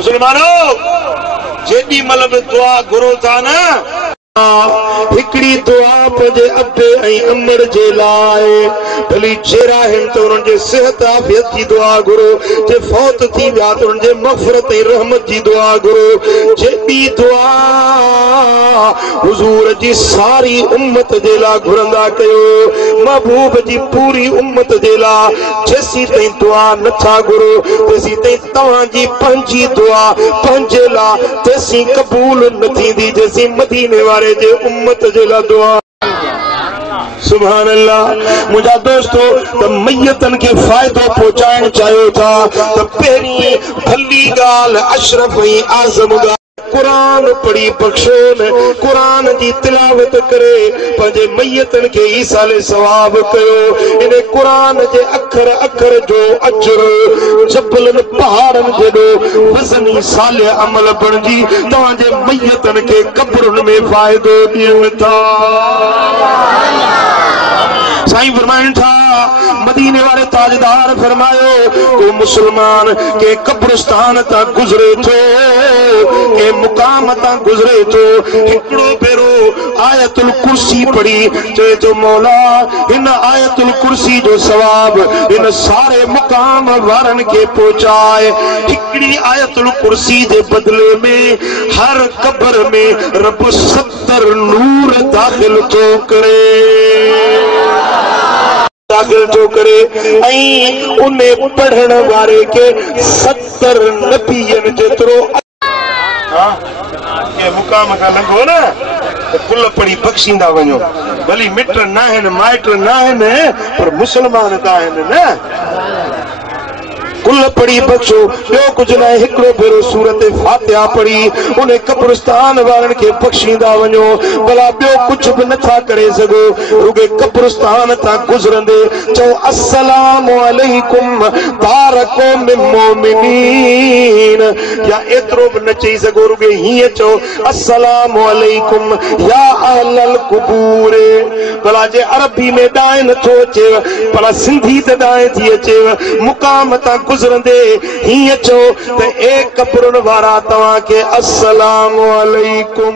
मुसलमानों जेडी मल में दुआ घुरो था ना हिकड़ी दुआ पंहिंजे अब्बे ऐं अमर जे लाइ भली चेहरा आहिनि त उन्हनि जे सिहत आफ़ियत जी दुआ घुरो जे फौत थी विया त उन्हनि जे मग़फ़िरत ऐं रहमत जी दुआ घुरो जे ॿी दुआ हुज़ूर जी सारी उम्मत जे लाइ घुरंदा कयो महबूब जी पूरी उम्मत जे लाइ जेसीं ताईं दुआ नथा घुरो तेसीं ताईं तव्हांजी पंहिंजी दुआ पंहिंजे लाइ तेसीं क़बूल न थींदी जेसीं मदीने वारे जे उम्मत जे लाइ दुआ। सुभान अल्लाह। मुझा दोस्तों त मैयतन के फायदो पहुंचाइण चाहियो था त पहिरीं भली ॻाल्हि अशरफ ऐं आज़म ॻाल्हि कुरान पढ़ी बख्शो न कुरान जी तिलावत करे पंहिंजे मैयतन के ई साले सवाब कयो इन कुरान जे अखर अखर जो अजर जबलन पहाड़न जेडो वज़नी साले अमल बणजी तव्हांजे मैयतन के कब्रुन में फायदो ॾियण था। साईं फरमाइनि था मदीने वाले ताजदार फरमायो को मुसलमान के कब्रिस्तान ता गुजरे थो के मुकाम ता गुजरे थो हिकड़ो भेरो आयतुल कुर्सी पढ़ी चए तो मौला इन आयतुल कुर्सी जो सवाब इन सारे मुकाम वारन के पहुंचाए। हिकड़ी आयतुल कुर्सी जे बदले में हर कब्र में रब 70 नूर दाखिल तो करे दाखिल तो करे ऐं उन्हें पढ़ण वारे के 70 नबियन जेतरो के मुकाम का लंघो ना तो कुल पड़ी बख्शींदा वञो भली मिट ना आहिनि माइट ना आहिनि पर मुसलमान का आहिनि ना कुल पढ़ी बख्शो ॿियो कुछ न हिकड़ो भेरो सूरत फातिहा पढ़ी उन्हें कब्रिस्तान वारन के बख्शींदा वञो भला ॿियो कुछ भी नथा करे सघो रुगे कब्रिस्तान ता गुजरंदे चओ अस्सलामु अलैकुम दारको मिन मोमिनीन या एतिरो भी न चई सघो रुगे हीअं चओ अस्सलामु अलैकुम या अहलल कुबूर भला जे अरबी में ॾाए नथो अचेव भला सिंधी त ॾाए थी अचेव मुकाम ता गुजरंदे हीअं चओ त ए कब्रुन वारा तव्हां के अस्सलामु अलैकुम